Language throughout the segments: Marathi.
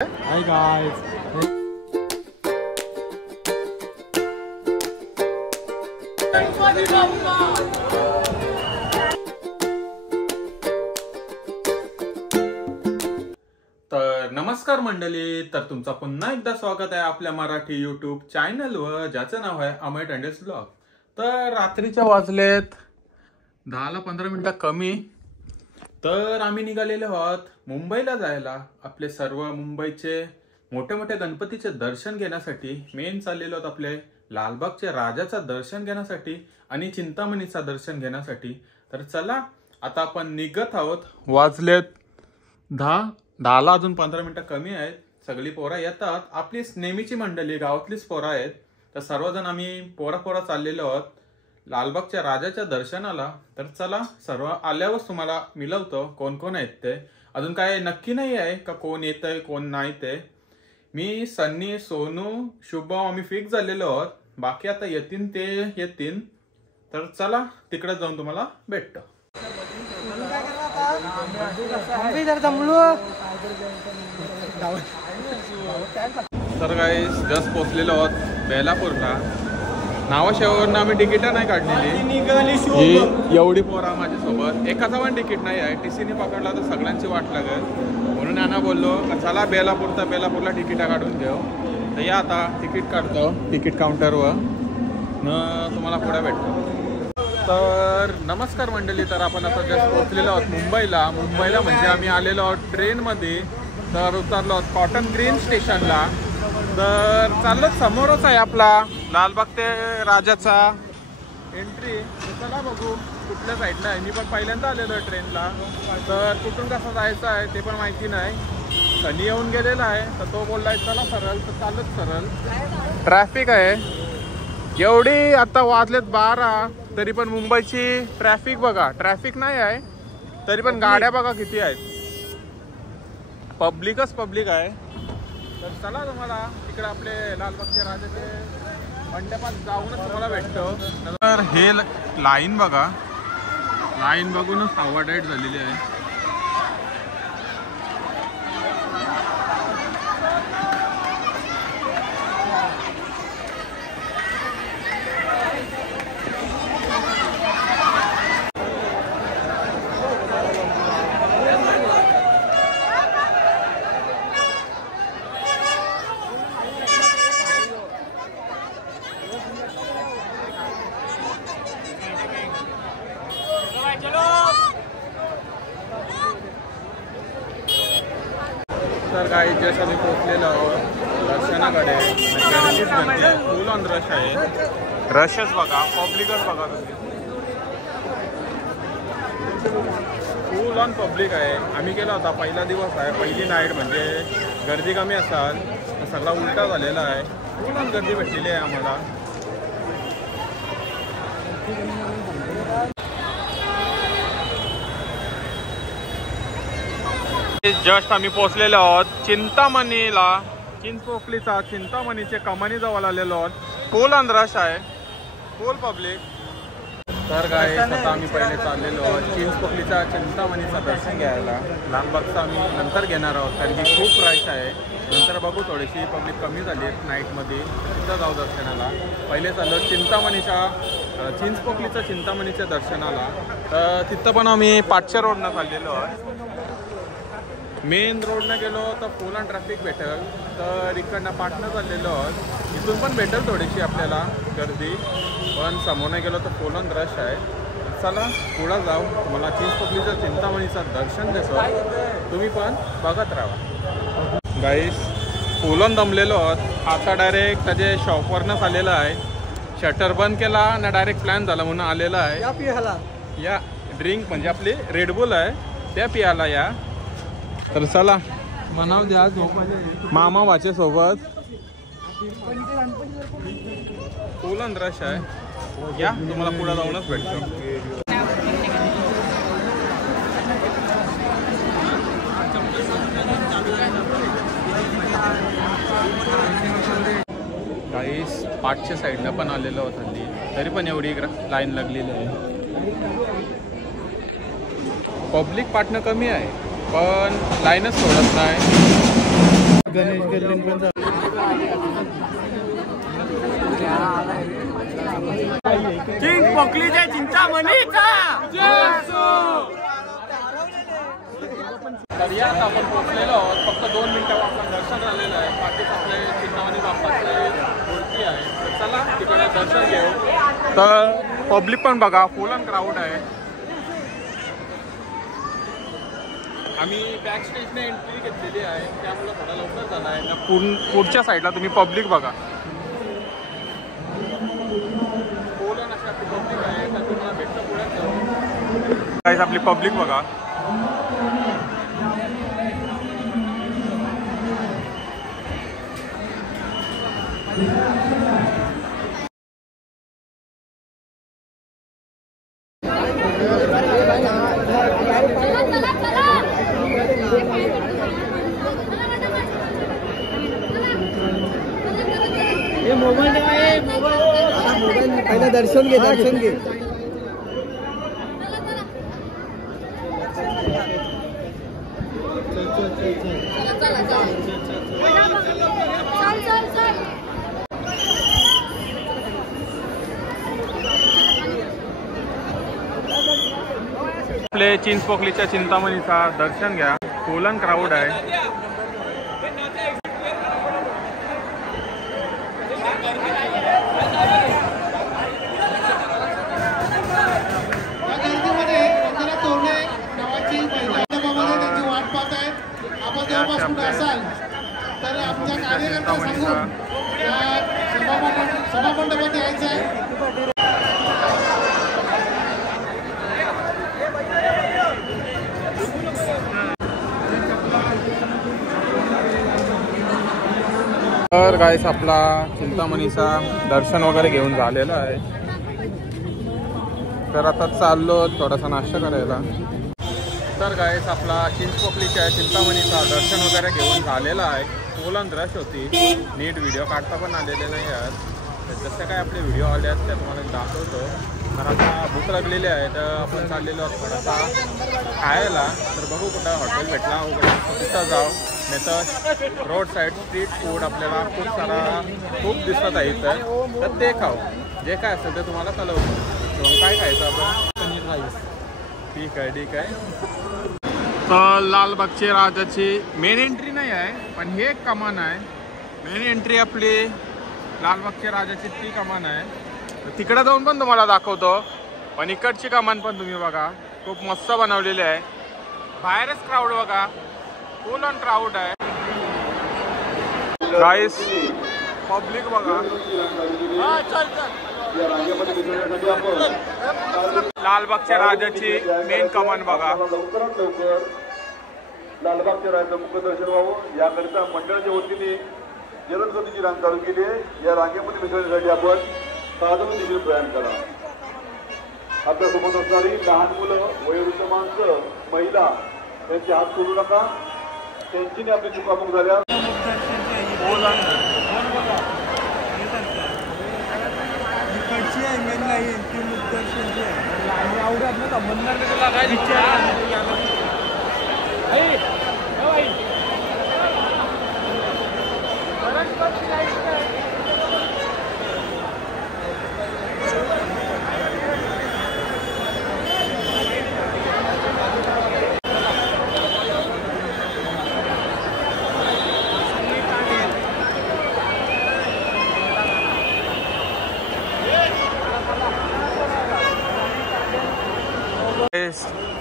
Hi guys. तर नमस्कार मंडळी, तर तुमचा पुन्हा एकदा स्वागत आहे आपल्या मराठी YouTube चॅनलवर, ज्याचं नाव आहे अमय टंडेस ब्लॉग. तर रात्रीच्या वाजलेत 10-15 मिनिटं कमी. तर आम्ही निघालेलो आहोत मुंबईला जायला. आपले सर्व मुंबईचे मोठे मोठे गणपतीचे दर्शन घेण्यासाठी. मेन चाललेलो आहोत आपले लालबागच्या राजाचं दर्शन घेण्यासाठी आणि चिंतामणीचं दर्शन घेण्यासाठी. तर चला आता आपण निघत आहोत. वाजलेत 10ला अजून 15 मिनिटं कमी आहेत. सगळी पोरं येतात, आपली नेहमीची मंडळी, गावातलीच पोरं आहेत. तर सर्वजण आम्ही पोरा चाललेलो आहोत लालबागच्या राजाच्या दर्शनाला. तर चला सर्व आल्यावर तुम्हाला मिळवतो कोण कोण आहेत ते. अजून काय नक्की नाही आहे का कोण येतंय कोण नाही ते. मी, सन्नी, सोनू, शुभम आम्ही फिक्स झालेलो आहोत. बाकी आता येतील ते येतील. तर चला तिकडे जाऊन तुम्हाला भेटतो. तर गाईस जस्ट पोहोचलेलो आहोत बेलापूरला. नावाशेवरून आम्ही तिकीट नाही काढलेली. एवढी पोरा माझ्यासोबत एकाचा पण तिकीट नाही आहे. टीसीने पकडला तर सगळ्यांची वाट लागेल म्हणून यांना बोललो चला बेलापूरला तिकीट काढून घेऊ. तर या आता तिकीट काढतो तिकीट काउंटरवर न तुम्हाला पुढे भेटतो. तर नमस्कार मंडळी, तर आपण आता जस्ट पोहोचलेलो आहोत मुंबईला म्हणजे आम्ही आलेलो आहोत ट्रेनमध्ये. तर उतरलो आहोत कॉटन ग्रीन स्टेशनला. तर चाललो समोरच आहे आपला लालबाग ते राजाचा एंट्री. चला बघू कुठल्या साईडला आहे. मी पण पहिल्यांदा आलेलो आहे ट्रेनला. तर कुठून कसं जायचं आहे ते पण माहिती नाही. सनी येऊन गेलेला आहे तर तो बोललाय चला सरळ, तर चालत सरळ. ट्रॅफिक आहे एवढी. आता वाजलेत 12 तरी पण मुंबईची ट्रॅफिक बघा. ट्रॅफिक नाही आहे तरी पण गाड्या बघा किती आहेत. पब्लिक आहे. तर चला तुम्हाला तिकडे आपले लालबागच्या राजाचे मंडपात जाऊनच तुम्हाला भेटतो. तर हे लाईन बघा, लाईन बघूनच अवॉर्डेड झालेली आहे. तर काही जस्ट आम्ही पोहोचलेलो आहोत दर्शनाकडे. गर्दीच गर्दी आहे, फुल ऑन रश आहे. रशच बघा, पब्लिकच बघा तुम्ही, फुल ऑन पब्लिक आहे. आम्ही गेलो होता, पहिला दिवस आहे, पहिली नाईट म्हणजे गर्दी कमी असाल. सगळा उलटा झालेला आहे, फुल ऑन गर्दी भेटलेली आहे आम्हाला. जस्ट आम्ही पोहोचलेलो आहोत चिंतामणीला. चिंचपोकलीचा चिंतामणीचे कमानी जवळ आलेलो आहोत. फुल ऑन रश आहे, फुल पब्लिक. तर काय आता आम्ही पहिले चाललेलो आहोत चिंचपोकलीचा चिंतामणीचा दर्शन घ्यायला. लालबागचा आम्ही नंतर घेणार आहोत कारण की खूप रश आहे. नंतर बघू, थोडीशी पब्लिक कमी झाली आहे नाईटमध्ये, तिथं जाऊ दर्शनाला. पहिले चाललो चिंचपोकलीचा चिंतामणीच्या दर्शनाला. तर तिथं पण आम्ही पाठच्या रोडनं चाललेलो आहोत. मेन रोडनं गेलो तर फुल ऑन ट्रॅफिक भेटेल. तर इकडनं पाटणं चाललेलो आहोत, इथून पण भेटेल थोडीशी आपल्याला गर्दी. पण समोरनं गेलो तर फुल ऑन रश आहे. चला पुढं जाऊ, तुम्हाला चिंचपोकलीचं चिंतामणीचं दर्शन देतो, तुम्ही पण बघत राहा. गाईस फुल ऑन दमलेलो आहोत. आता डायरेक्ट त्याच्या शॉपवरनंच आलेलं आहे. शटर बंद केला ना डायरेक्ट प्लॅन झाला म्हणून आलेला आहे. या ड्रिंक म्हणजे आपली रेडबुल आहे त्या पियाला या. तर चला मनाव द्या मामा वाचे सोबत. फुल ऑन रश आहे, या तुम्हाला पुढे जाऊनच भेटतो. काही पाठच्या साईडला पण आलेलो होत हल्ली, तरी पण एवढी लाईन लागलेली आहे. पब्लिक पार्टनं कमी आहे पण लाईनच सोडत नाही. गणेश गल्लीन पण पोकलीच्या चिंतामणीचा तर या आता आपण पोहोचलेलो आहोत. फक्त 2 मिनिटं आपलं दर्शन झालेलं आहे. बाकीच आपले चिंतामणी बाप्पाची मूर्ती आहे. तर चला तिकडे दर्शन घेऊ. तर पब्लिक पण बघा फुल अँड क्राऊड आहे. आम्ही बॅक स्टेजने एंट्री घेतलेली आहे त्यामुळे थोडा लवकर झाला आहे. पुढच्या साईडला तुम्ही पब्लिक बघा. फुल अँड अशी आपली पब्लिक आहे. तर तुम्हाला भेटतं पुढे जाऊ. आपली पब्लिक बघा. पहिलं दर्शन घे दर्शन घे. आपले चिंचपोकलीच्या चिंतामणीचा दर्शन घ्या. फुल अँड क्राऊड आहे. तर आमच्या कार्यकर्त्यांना सभामंडपात यायचं आहे. तर गाईस आपला चिंतामणीचा दर्शन वगैरे घेऊन झालेलं आहे. तर आता चाललो थोडासा नाश्ता करायला. तर गाईस आपला चिंचपोकलीच्या चिंतामणीचा दर्शन वगैरे घेऊन झालेला आहे. फुल अँड रश होती. नीट व्हिडिओ काढता पण आलेले नाही आहेत. जसं काय आपले व्हिडिओ आले आहेत ते तुम्हाला दाखवतो. तर आता भूक लागलेली आहे तर आपण चाललेलो आहोत थोडासा खायला. तर बघू कुठं हॉटेल भेटला वगैरे तिथं जाऊ. नाही तर रोड साईड स्ट्रीट फूड आपल्याला खूप दिसत आहे इथं. तर ते खाऊ. जे काय असेल ते तुम्हाला कळवतो. मग काय खायचं आपण? पनीर राईस. ठीक आहे. तर लालबागची राजाची मेन एंट्री नाही आहे पण हे एक कमान आहे. मेन एंट्री आपली लालबागच्या राजाची ती कमान आहे. तिकडे जाऊन पण तुम्हाला दाखवतो. पण इकडची कमान पण तुम्ही बघा. खूप मस्त बनवलेली आहे. बाहेरच क्राऊड बघा. फुल ऑन क्राऊड आहे. गाईस पब्लिक बघा. लालबागच्या राजाची मेन कमान बघा. लालबागच्या राजाचं मुख्य दर्शन व्हावं याकरिता मंडळाच्या वतीने जलद गतीची रांग चालू केली आहे. या रांगेमध्ये मिसळण्यासाठी आपण साधून दिशेने प्रयाण करा. आपल्या सोबत असणारी लहान मुलं, वयोवृद्ध माणसं, महिला यांचे हात सोडू नका. त्यांची आपली चुकामुक झाल्या.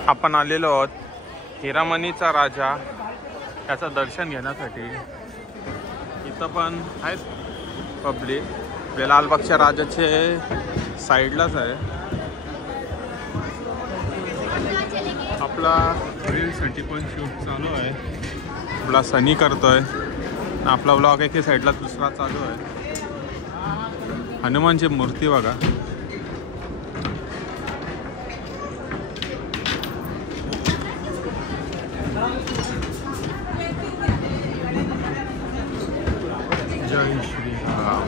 आपण आलेलो आहोत हिरामणीचा राजा त्याचं दर्शन घेण्यासाठी. इथं पण आहेत पब्लिक. आपल्या लालबागच्या राजाचे साईडलाच आहे. आपला रीलसाठी पण शूट चालू आहे. आपला सनी करतोय. आपला ब्लॉग एके साईडला दुसरा चालू आहे. हनुमानची मूर्ती बघा. जय श्री राम.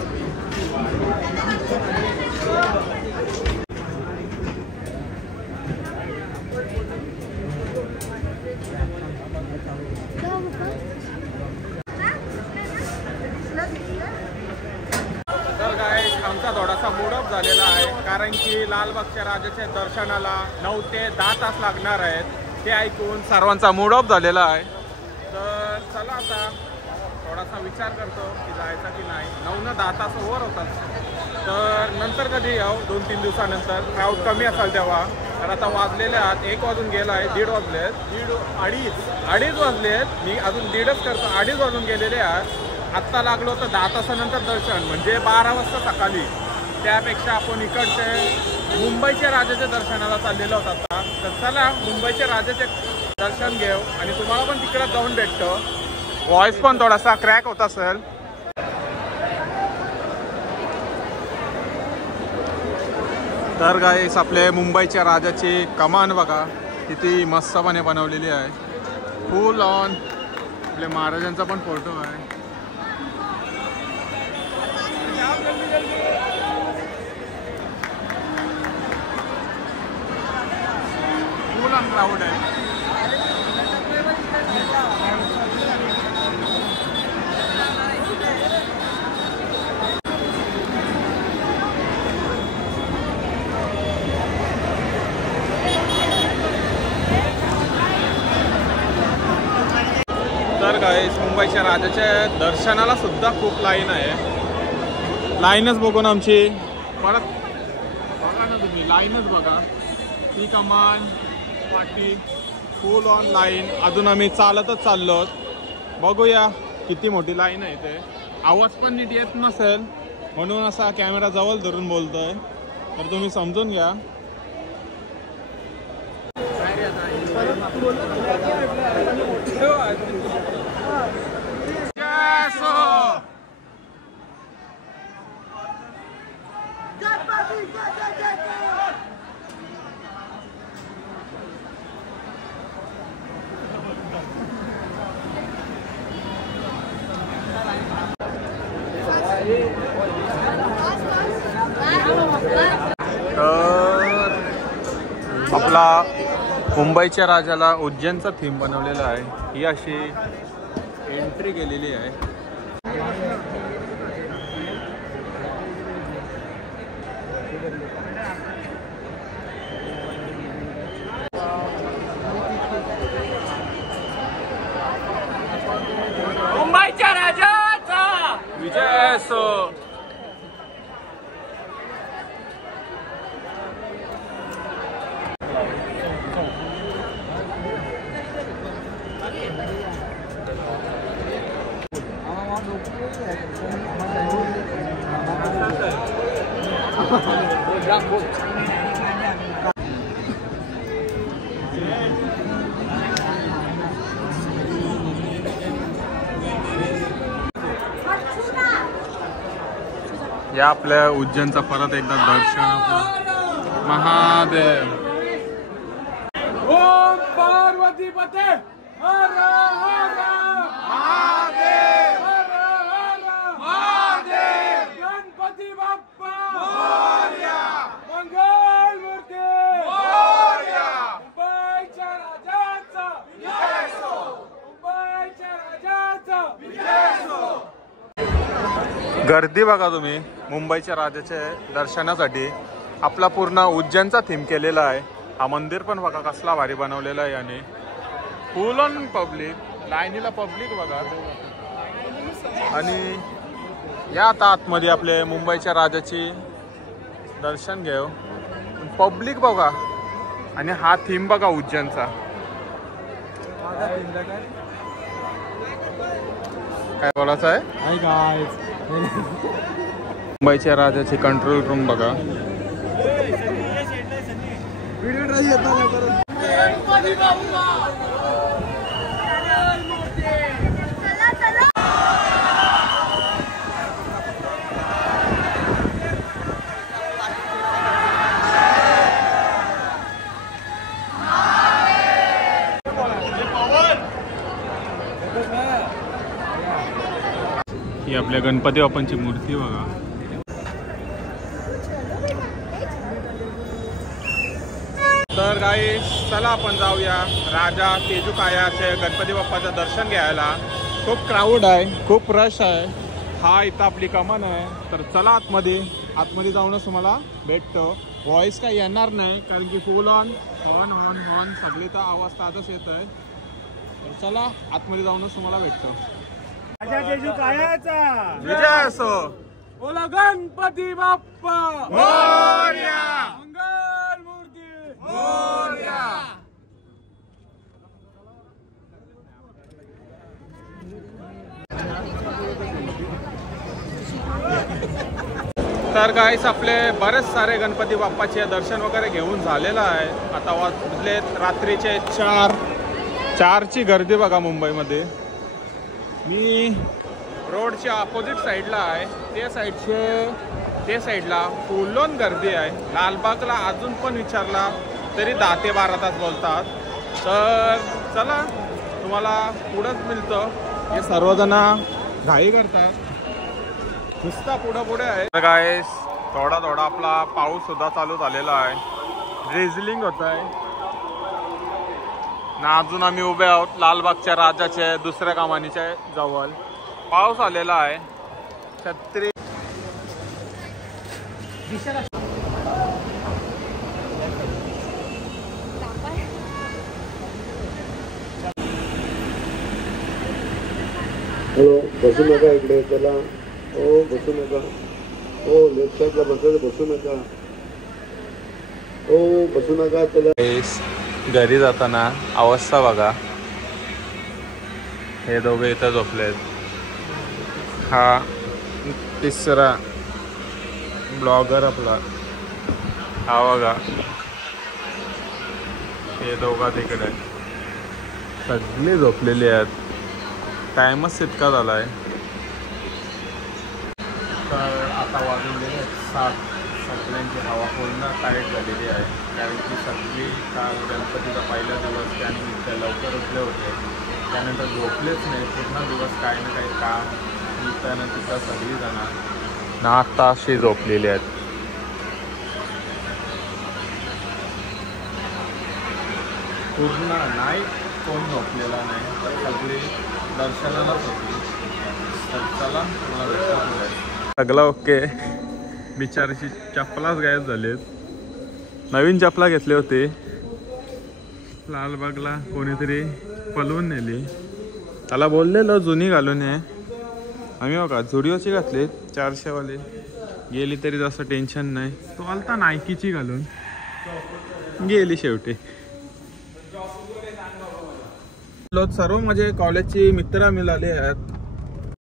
मूड ऑफ झालेला आहे, कारण की लालबागच्या राजाच्या दर्शनाला 9 ते 10 तास लागणार आहेत. ते ऐकून सर्वांचा मूड ऑफ झालेला आहे. तर चला आता थोडासा विचार करतो की जायचा की नाही. 9 ते 10 तास ओव्हर होतात. तर नंतर कधी येऊ 2-3 दिवसानंतर क्राऊड कमी असाल तेव्हा. तर आता वाजलेले आहेत 1 वाजून गेला आहे, 1:30 वाजले आहेत, 2:30 वाजले आहेत. मी अजून 1:30च करतो, 2:30 वाजून गेलेले आहेत. आत्ता लागलो तर 10 तासानंतर दर्शन, म्हणजे 12 वाजता सकाळी. त्यापेक्षा आपण इकडचे मुंबईच्या राजाच्या दर्शनाला चाललेलो होतो आता. तर चला मुंबईच्या राजाचे दर्शन घेऊ आणि तुम्हाला पण तिकडे जाऊन भेटतो. व्हॉइस पण थोडासा क्रॅक होत असेल. तर गाईस आपले मुंबईच्या राजाची कमान बघा किती मस्तपणे बनवलेली आहे. फुल ऑन आपल्या महाराजांचा पण फोटो आहे. फुल ऑन क्राऊड आहे. तर गाईस मुंबईच्या राजाच्या दर्शनाला सुद्धा खूप लाईन आहे. लाईनच बघून आमची परत बघा ना तुम्ही, लाईनच बघा. ती कमान पाठी फुल ऑन लाईन. अजून आम्ही चालतच चाललो. बघूया किती मोठी लाईन आहे. ते आवाज पण नीट येत नसेल म्हणून असा कॅमेरा जवळ धरून बोलतोय, तर तुम्ही समजून घ्या. तर आपला मुंबईच्या राजाला उज्जैनचा थीम बनवलेला आहे. ही अशी एंट्री केलेली आहे. मुंबईच्या राजाचा विजय असो. या आपल्या उज्जैनचा परत एकदा दर्शन आपलं. महादेव. ओम पार्वती पते हर हर महादेव, हर हर महादेव. गणपती बाप्पा मोरया, मंगल मूर्ती मोरया. मुंबईच्या राजाचा विजय असो, मुंबईच्या राजाचा विजय असो. गर्दी बघा तुम्ही मुंबईच्या राजाच्या दर्शनासाठी. आपला पूर्ण उज्जैनचा थीम केलेला आहे. हा मंदिर पण बघा कसला भारी बनवलेला आहे. आणि फुल ऑन पब्लिक, लाईनीला पब्लिक बघा. आणि या आता आतमध्ये आपले मुंबईच्या राजाची दर्शन घेऊ. पब्लिक बघा आणि हा थीम बघा उज्जैनचा. काय बोलायचं आहे? मुंबईच्या राजाची कंट्रोल रूम बघा. ही आपल्या गणपती बाप्पांची मूर्ती बघा. तर गाईस चला आपण जाऊया राजा तेजूकायाचे गणपती बाप्पाचं दर्शन घ्यायला. खूप क्राऊड आहे, खूप रश आहे. हा इथं आपली कमान आहे. तर चला आतमध्ये. आतमध्ये जाऊनच तुम्हाला भेटतो. व्हॉइस काय येणार नाही कारण की फुल ऑन हॉर्न हॉर्न हॉर्न सगळे तर आवाज तातच येत आहे. तर चला आतमध्ये जाऊनच तुम्हाला भेटतो. विजय असो. बोला गणपती बाप्पा मोरया. मंगल मूर्ती मोरया. तर गाईस आपले बरेच सारे गणपती बाप्पाचे दर्शन वगैरे घेऊन झालेलं आहे. आता वाजले रात्रीचे 4ची गर्दी बघा मुंबईमध्ये. मी रोडच्या अपोजिट साईडला आहे. ते साईडला फुलोन गर्दी आहे. लालबागला अजून पण विचारला तरी 10 ते 12 तास बोलतात. तर चला तुम्हाला पुढंच मिळतं. हे सर्वजण घाई करतात नुसता पुढे आहे. गाईस थोडा आपला पाऊस सुद्धा चालू झालेला आहे. ड्रिझलिंग होत आहे ना. अजून आम्ही उभे आहोत लालबागच्या राजाचे दुसऱ्या कमानीच्या जवळ. पाऊस आलेला आहे. छत्री हॅलो, बसू नका इकडे. चला. हो, बसू नका. हो, लेफ्ट साईडला बसू नका. हो, बसू नका. चला. घरी जाताना अवस्था बघा. हे दोघे इथं झोपलेत. हा तिसरा ब्लॉगर आपला हा बघा. हे दोघा तिकडे सगळे झोपलेले आहेत. टाइमच इतका झाला आहे. तर आता वाजून गेले 7. सगळ्यांची हवा पूर्ण टाईट झालेली आहे कारण की सगळी काल गणपतीचा पहिला दिवस त्यानिमित्त लवकर उठले होते. त्यानंतर झोपलेच नाही पूर्ण दिवस. काही ना काही काम निघताना तिथं सगळी जण 8 तास झोपलेली आहेत. पूर्ण नाही कोण झोपलेला नाही. तर सगळी दर्शनालाच होती. तर चला सगळं ओके. बिचारीची चप्पलाच गायब झालेत. नवीन चपला घेतले होते. लालबागला कोणीतरी पलवून नेली. त्याला बोललेलं जुनी घालून आहे. आम्ही बघा झुडिओची घातली 400 वाली. गेली तरी जास्त टेन्शन नाही. तो आलता नायकीची घालून गेली शेवटी. सर्व माझे कॉलेजची मित्र मिळाले आहेत.